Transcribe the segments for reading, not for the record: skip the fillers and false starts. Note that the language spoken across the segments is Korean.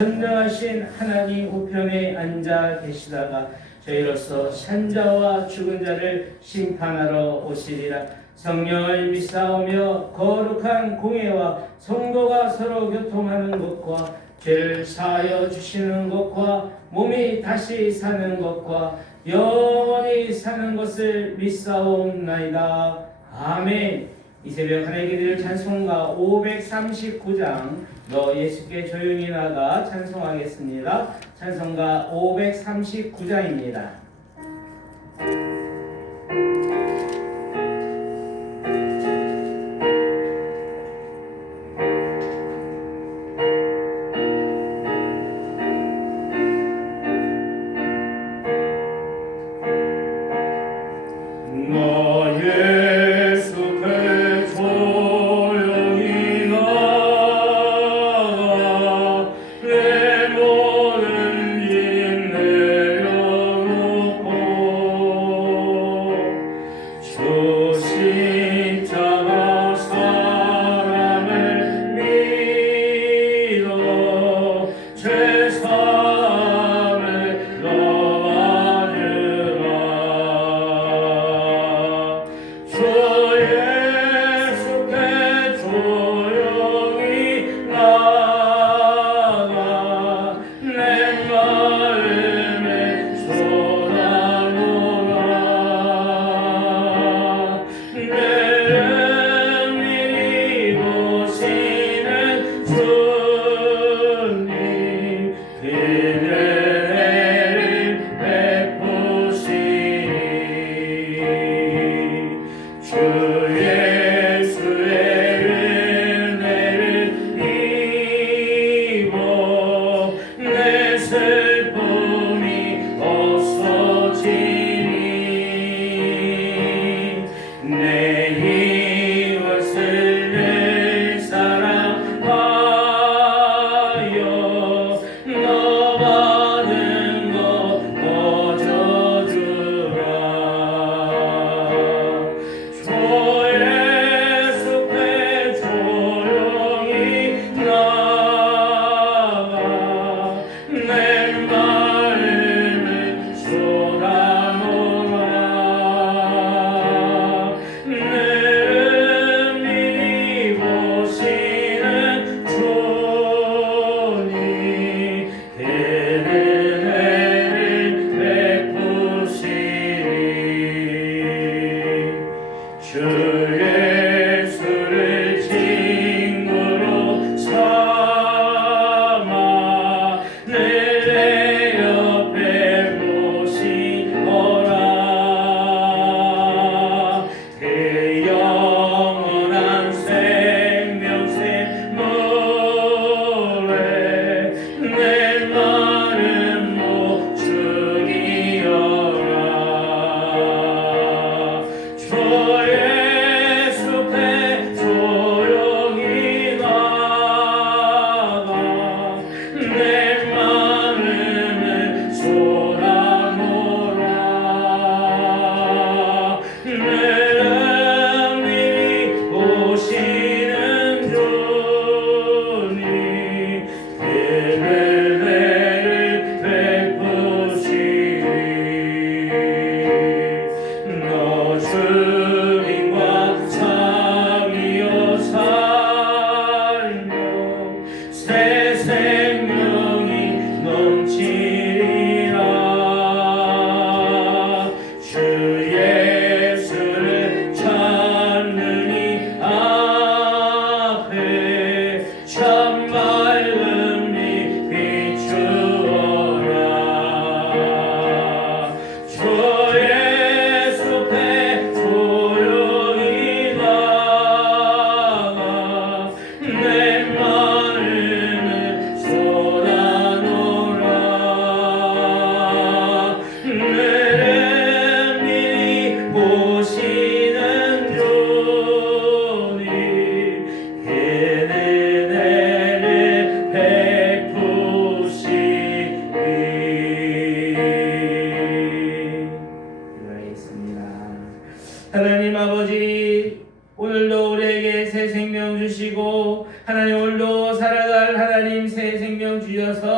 전능하신 하나님 우편에 앉아 계시다가 저희로서 산자와 죽은 자를 심판하러 오시리라. 성령을 믿사오며 거룩한 공회와 성도가 서로 교통하는 것과 죄를 사하여 주시는 것과 몸이 다시 사는 것과 영원히 사는 것을 믿사옵나이다. 아멘. 이 새벽 하나님께 드릴 찬송가 539장 너 예수께 조용히 나가 찬송하겠습니다. 찬송가 539장입니다. 내 모든 힘 내려놓고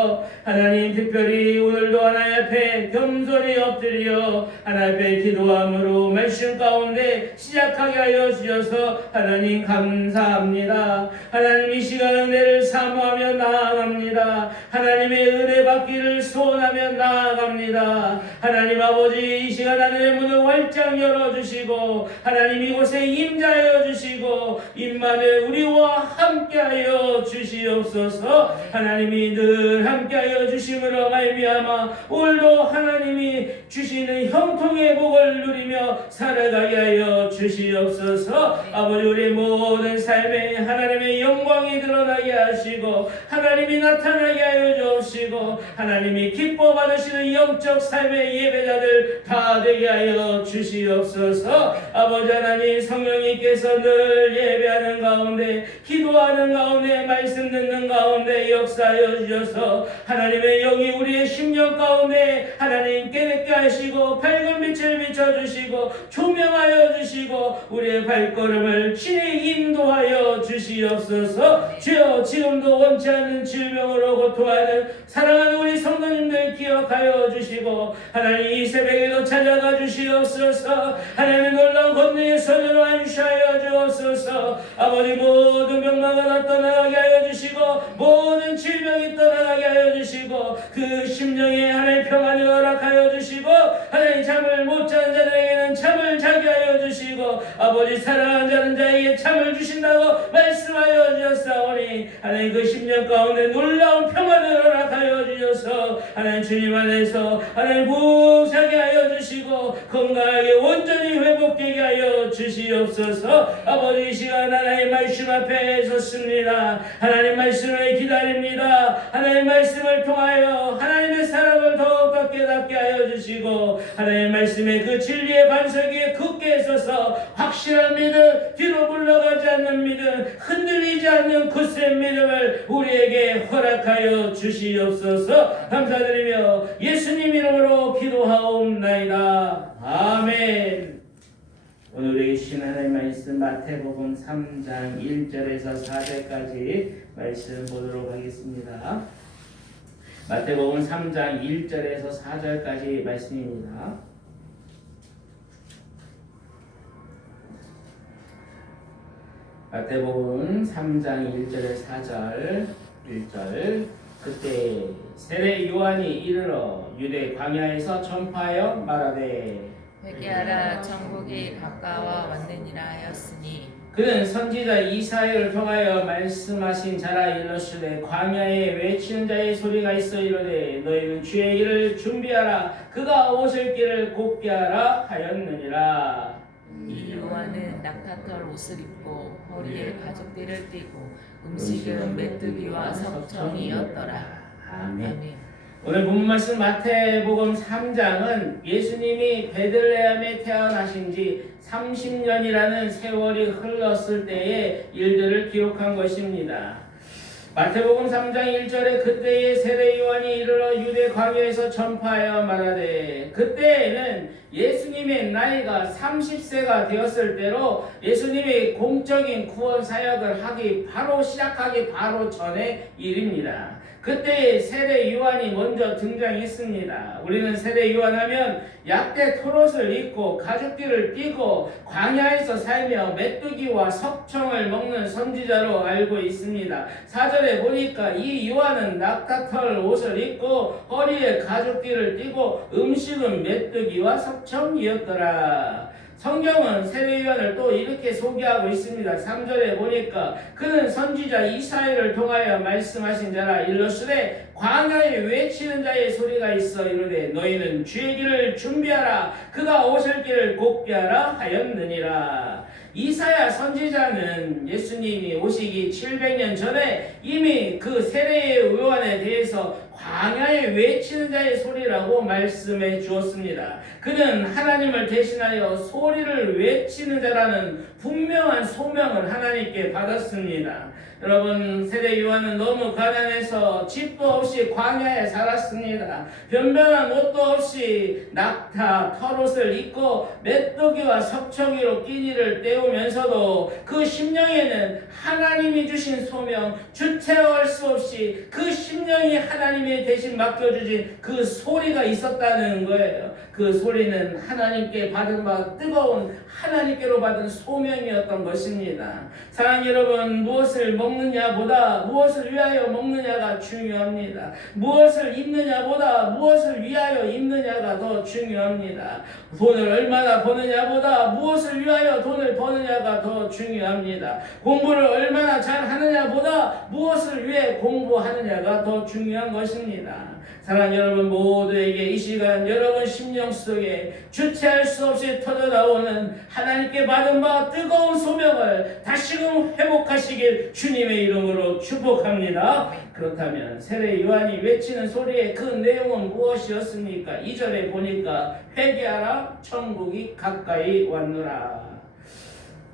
주시옵소서. 하나님, 특별히 오늘도 하나님 앞에 겸손히 엎드려 하나님 앞에 기도함으로 말씀 가운데 시작하게 하여 주셔서 하나님 감사합니다. 하나님, 이 시간 은혜를 사모하며 나아갑니다. 하나님의 은혜 받기를 소원하며 나아갑니다. 하나님 아버지, 이 시간 하늘의 문을 활짝 열어주시고 하나님 이곳에 임자하여 주시고 임만에 우리와 함께하여 주시옵소서. 하나님이 늘 함께하여 주심으로 말미암아 오늘도 하나님이 주시는 형통의 복을 누리며 살아가게 하여 주시옵소서. 아버지, 우리 모든 삶에 하나님의 영광이 드러나게 하시고 하나님이 나타나게 하여 주옵시고 하나님이 기뻐 받으시는 영적 삶의 예배자들 다 되게 하여 주시옵소서. 아버지 하나님, 성령님께서 늘 예배하는 가운데 기도하는 가운데 말씀 듣는 가운데 역사하여 주셔서 하나님의 영이 우리의 심령 가운데 하나님 깨닫게 하시고 밝은 빛을 비춰주시고 조명하여 주시고 우리의 발걸음을 친히 인도하여 주시옵소서. 주여, 지금도 원치 않는 질병으로 고통하는 사랑하는 우리 성도님들 기억하여 주시고 하나님 이 새벽에도 찾아가 주시옵소서. 하나님의 놀라운 권능의 선언을 안수하여 주옵소서. 아버지, 모든 병마가 다 떠나가게 하여 주시고 모든 질병이 떠나가게 하여 주시고 그 심령에 하나님 평안을 허락하여 주시고 하나님 잠을 못 자는 자들에게는 잠을 자게 하여 주시고 아버지, 사랑하는 자는 자에게 잠을 주신다고 말씀하여 주셨사오니 하나님 그 심령 가운데 놀라운 평안을 허락하여 주셔서 하나님 주님 안에서 하나님 무사하게 하여 주시고 건강하게 온전히 회복되게 하여 주시옵소서. 아버지, 이 시간 하나님 말씀 앞에 섰습니다. 하나님 말씀을 기다립니다. 하나님 말씀을 통하여 하나님의 사랑을 더욱더 깨닫게 하여 주시고 하나님 말씀의 그 진리의 반석 위에 굳게 서서 확실한 믿음, 뒤로 물러가지 않는 믿음, 흔들리지 않는 굳센 믿음을 우리에게 허락하여 주시옵소서. 감사드리며 예수님 이름으로 기도하옵나이다. 아멘. 오늘 우리 주신 하나님 말씀 마태복음 3장 1절에서 4절까지 말씀 보도록 하겠습니다. 마태복음 3장 1절에서 4절까지 말씀입니다. 마태복음 3장 1절에서 4절 1절. 그때 세례 요한이 이르러 유대 광야에서 전파하여 말하되 회개하라, 천국이 가까워 왔느니라 하였으니 그는 선지자 이사야를 통하여 말씀하신 자라. 일러시되 광야에 외치는 자의 소리가 있어 이르되 너희는 주의 일을 준비하라, 그가 오실 길을 곱게 하라 하였느니라. 이 요한은 낙타털 옷을 입고 허리에 가죽띠를 띠고 음식은 메뚜기와 석청이었더라. 아멘. 오늘 본문 말씀 마태복음 3장은 예수님이 베들레헴에 태어나신 지 30년이라는 세월이 흘렀을 때의 일들을 기록한 것입니다. 마태복음 3장 1절에 그때의 세례 요한이 이르러 유대 광야에서 전파하여 말하되, 그때에는 예수님의 나이가 30세가 되었을 때로 예수님이 공적인 구원 사역을 시작하기 바로 전의 일입니다. 그때 세례 요한이 먼저 등장했습니다. 우리는 세례 요한하면 약대 털옷을 입고 가죽띠를 띠고 광야에서 살며 메뚜기와 석청을 먹는 선지자로 알고 있습니다. 4절에 보니까 이 요한은 낙타털 옷을 입고 허리에 가죽띠를 띠고 음식은 메뚜기와 석청이었더라. 성경은 세례 요한을 또 이렇게 소개하고 있습니다. 3절에 보니까 그는 선지자 이사야를 통하여 말씀하신 자라. 일러스되 광야에 외치는 자의 소리가 있어 이르되 너희는 주의 길을 준비하라, 그가 오실 길을 곱게 하라 하였느니라. 이사야 선지자는 예수님이 오시기 700년 전에 이미 그 세례 요한에 대해서 광야에 외치는 자의 소리라고 말씀해 주었습니다. 그는 하나님을 대신하여 소리를 외치는 자라는 분명한 소명을 하나님께 받았습니다. 여러분, 세례 요한은 너무 가난해서 집도 없이 광야에 살았습니다. 변변한 옷도 없이 낙타 털옷을 입고 메뚜기와 석청이로 끼니를 때우면서도 그 심령에는 하나님이 주신 소명, 주 주체할 수 없이 그 심령이 하나님이 대신 맡겨주신 그 소리가 있었다는 거예요. 그 소리는 하나님께 받은 바 뜨거운 하나님께로 받은 소명이었던 것입니다. 사랑하는 여러분, 무엇을 먹느냐보다 무엇을 위하여 먹느냐가 중요합니다. 무엇을 입느냐보다 무엇을 위하여 입느냐가 더 중요합니다. 돈을 얼마나 버느냐보다 무엇을 위하여 돈을 버느냐가 더 중요합니다. 공부를 얼마나 잘하느냐보다 무엇을 위해 공부하느냐가 더 중요한 것입니다. 사랑하는 여러분 모두에게 이 시간 여러분 심령 속에 주체할 수 없이 터져나오는 하나님께 받은 바 뜨거운 소명을 다시금 회복하시길 주님의 이름으로 축복합니다. 그렇다면 세례 요한이 외치는 소리의 그 내용은 무엇이었습니까? 2절에 보니까 회개하라 천국이 가까이 왔노라.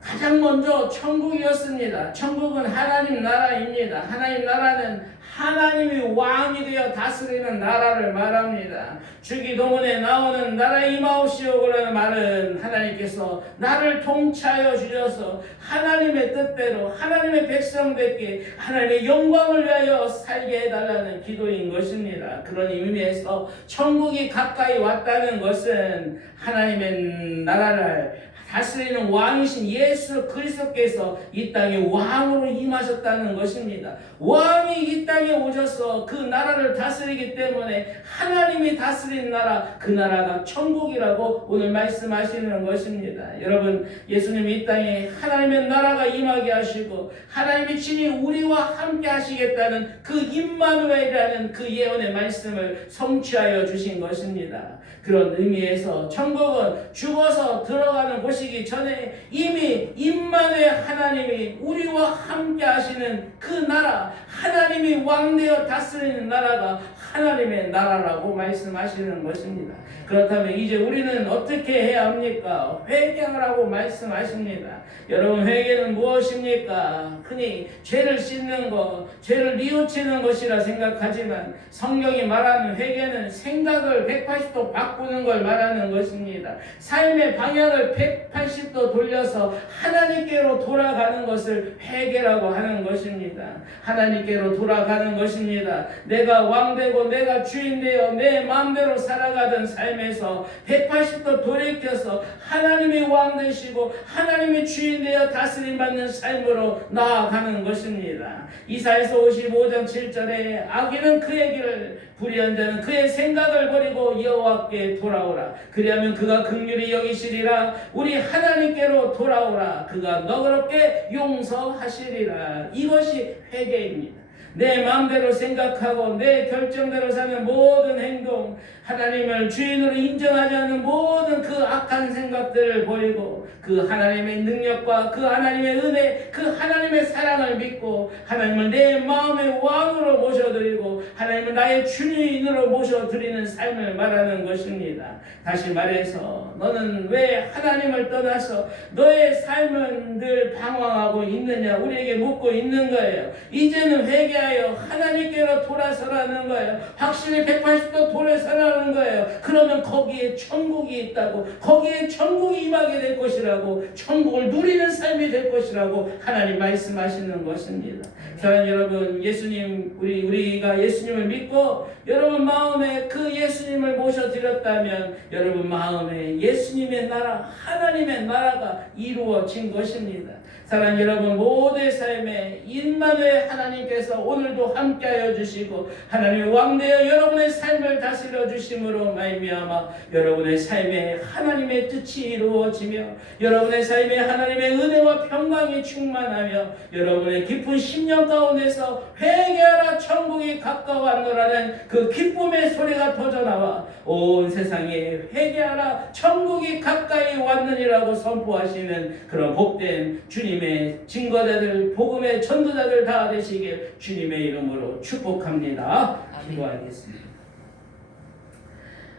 가장 먼저 천국이었습니다. 천국은 하나님 나라입니다. 하나님 나라는 하나님이 왕이 되어 다스리는 나라를 말합니다. 주기도문에 나오는 나라의 임하옵시오라는 말은 하나님께서 나를 통치하여 주셔서 하나님의 뜻대로 하나님의 백성들께 하나님의 영광을 위하여 살게 해달라는 기도인 것입니다. 그런 의미에서 천국이 가까이 왔다는 것은 하나님의 나라를 다스리는 왕이신 예수 그리스도께서 이 땅에 왕으로 임하셨다는 것입니다. 왕이 이 땅에 오셔서 그 나라를 다스리기 때문에 하나님이 다스린 나라, 그 나라가 천국이라고 오늘 말씀하시는 것입니다. 여러분, 예수님이 이 땅에 하나님의 나라가 임하게 하시고 하나님이 친히 우리와 함께 하시겠다는 그 임마누엘이라는 그 예언의 말씀을 성취하여 주신 것입니다. 그런 의미에서 천국은 죽어서 들어가는 곳이기 전에 이미 임마누엘 하나님이 우리와 함께 하시는 그 나라, 하나님이 왕되어 다스리는 나라가 하나님의 나라라고 말씀하시는 것입니다. 그렇다면 이제 우리는 어떻게 해야 합니까? 회개하라고 말씀하십니다. 여러분, 회개는 무엇입니까? 흔히 죄를 씻는 것, 죄를 뉘우치는 것이라 생각하지만 성경이 말하는 회개는 생각을 180도 바꾸는 걸 말하는 것입니다. 삶의 방향을 180도 돌려서 하나님께로 돌아가는 것을 회개라고 하는 것입니다. 하나님께로 돌아가는 것입니다. 내가 왕되고 내가 주인되어 내 마음대로 살아가던 삶에서 180도 돌이켜서 하나님이 왕 되시고 하나님이 주인되어 다스림받는 삶으로 나아가는 것입니다. 이사야서 55장 7절에 악인은 그의 길을 불의한 자는 그의 생각을 버리고 여호와께 돌아오라. 그리하면 그가 긍휼히 여기시리라. 우리 하나님께로 돌아오라. 그가 너그럽게 용서하시리라. 이것이 회개입니다. 내 마음대로 생각하고 내 결정대로 사는 모든 행동, 하나님을 주인으로 인정하지 않는 모든 그 악한 생각들을 버리고 그 하나님의 능력과 그 하나님의 은혜, 그 하나님의 사랑을 믿고 하나님을 내 마음의 왕으로 모셔드리고 하나님을 나의 주인으로 모셔드리는 삶을 말하는 것입니다. 다시 말해서 너는 왜 하나님을 떠나서 너의 삶은 늘 방황하고 있느냐 우리에게 묻고 있는 거예요. 이제는 회개하여 하나님께로 돌아서라는 거예요. 확실히 180도 돌아서라는 거예요. 그러면 거기에 천국이 있다고, 거기에 천국이 임하게 될 것이라고, 천국을 누리는 삶이 될 것이라고 하나님 말씀하시는 것입니다. 사랑하는 여러분, 예수님, 우리가 예수님을 믿고 여러분 마음에 그 예수님을 모셔드렸다면 여러분 마음에 예수님의 나라, 하나님의 나라가 이루어진 것입니다. 사랑하는 여러분, 모두의 삶에 임마누엘 하나님께서 오늘도 함께하여 주시고 하나님의 왕되어 여러분의 삶을 다스려 주심으로 말미암아 여러분의 삶에 하나님의 뜻이 이루어지며 여러분의 삶에 하나님의 은혜와 평강이 충만하며 여러분의 깊은 심령 가운데서 회개하라 천국이 가까웠노라는 그 기쁨의 소리가 터져나와 온 세상에 회개하라 천국이 가까이 왔느니라고 선포하시는 그런 복된 주님의 증거자들, 복음의 전도자들 다 되시길 주님의 이름으로 축복합니다. 기도하겠습니다.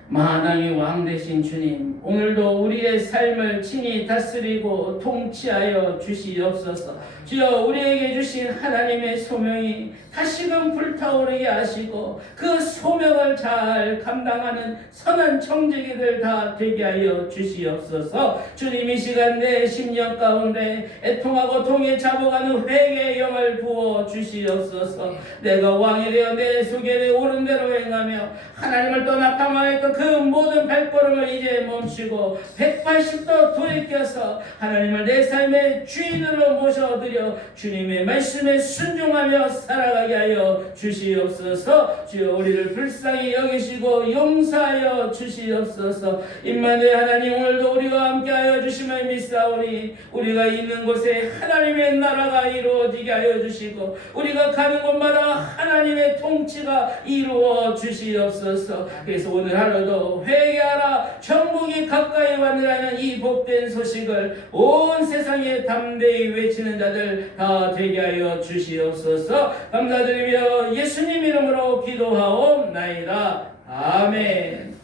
만왕의 왕 되신 주님, 오늘도 우리의 삶을 친히 다스리고 통치하여 주시옵소서. 주여, 우리에게 주신 하나님의 소명이 다시금 불타오르게 하시고 그 소명을 잘 감당하는 선한 청지기들 다 되게 하여 주시옵소서. 주님, 이 시간 내 심령 가운데 애통하고 통에 잡아가는 회개의 영을 부어 주시옵소서. 내가 왕이 되어 내 속에 내 옳은 대로 행하며 하나님을 떠나 방황했던 그 모든 발걸음을 이제 멈추고 180도 돌이켜서 하나님을 내 삶의 주인으로 모셔드려 주님의 말씀에 순종하며 살아가게 하여 주시옵소서. 주여, 우리를 불쌍히 여기시고 용서하여 주시옵소서. 임마누엘 하나님, 오늘도 우리와 함께하여 주심을 믿사오니 우리가 있는 곳에 하나님의 나라가 이루어지게 하여 주시고 우리가 가는 곳마다 하나님의 통치가 이루어 주시옵소서. 그래서 오늘 하루도 회개하라, 천국이 가까이 왔느라는 이 복된 소식을 온 세상에 담대히 외치는 자들 다 되게 하여 주시옵소서. 감사드리며 예수님 이름으로 기도하옵나이다. 아멘.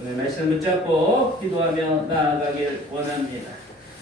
오늘 말씀 붙잡고 기도하며 나아가길 원합니다.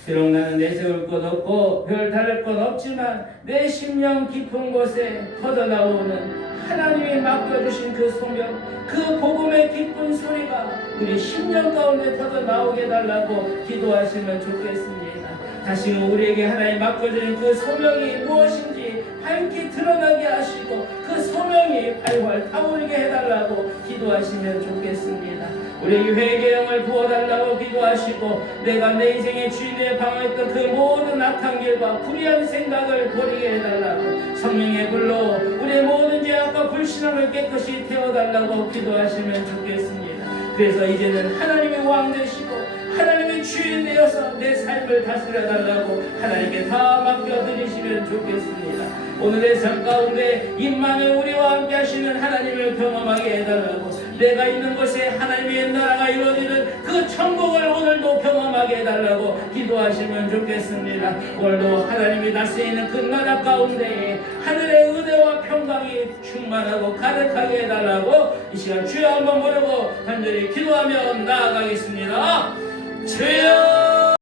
비록 나는 내세울 것 없고 별 다를 것 없지만 내 심령 깊은 곳에 터져나오는 하나님이 맡겨주신 그 소명, 그 복음의 기쁜 소리가 우리 심령 가운데 터져나오게 해달라고 기도하시면 좋겠습니다. 다시금 우리에게 하나님 맡겨주신 그 소명이 무엇인지 밝히 드러나게 하시고 그 소명이 활활 타오르게 해달라고 기도하시면 좋겠습니다. 우리에게 회개의 영을 부어달라고 기도하시고 내가 내 인생의 주인에 방황했던 그 모든 악한 길과 불의한 생각을 버리게 해달라고 성령의 불로 우리의 모든 죄악과 불신앙을 깨끗이 태워달라고 기도하시면 좋겠습니다. 그래서 이제는 하나님의 왕 되시고 하나님의 주인 되어서 내 삶을 다스려달라고 하나님께 다 맡겨드리시면 좋겠습니다. 오늘의 삶 가운데 임마누엘 우리와 함께 하시는 하나님을 경험하게 해달라고 내가 있는 곳에 하나님의 나라가 이루어지는 그 천국을 오늘도 경험하게 해달라고 기도하시면 좋겠습니다. 오늘도 하나님이 다스리는 그 나라 가운데 하늘의 은혜와 평강이 충만하고 가득하게 해달라고 이 시간 주여 한번 부르고 간절히 기도하며 나아가겠습니다. 주여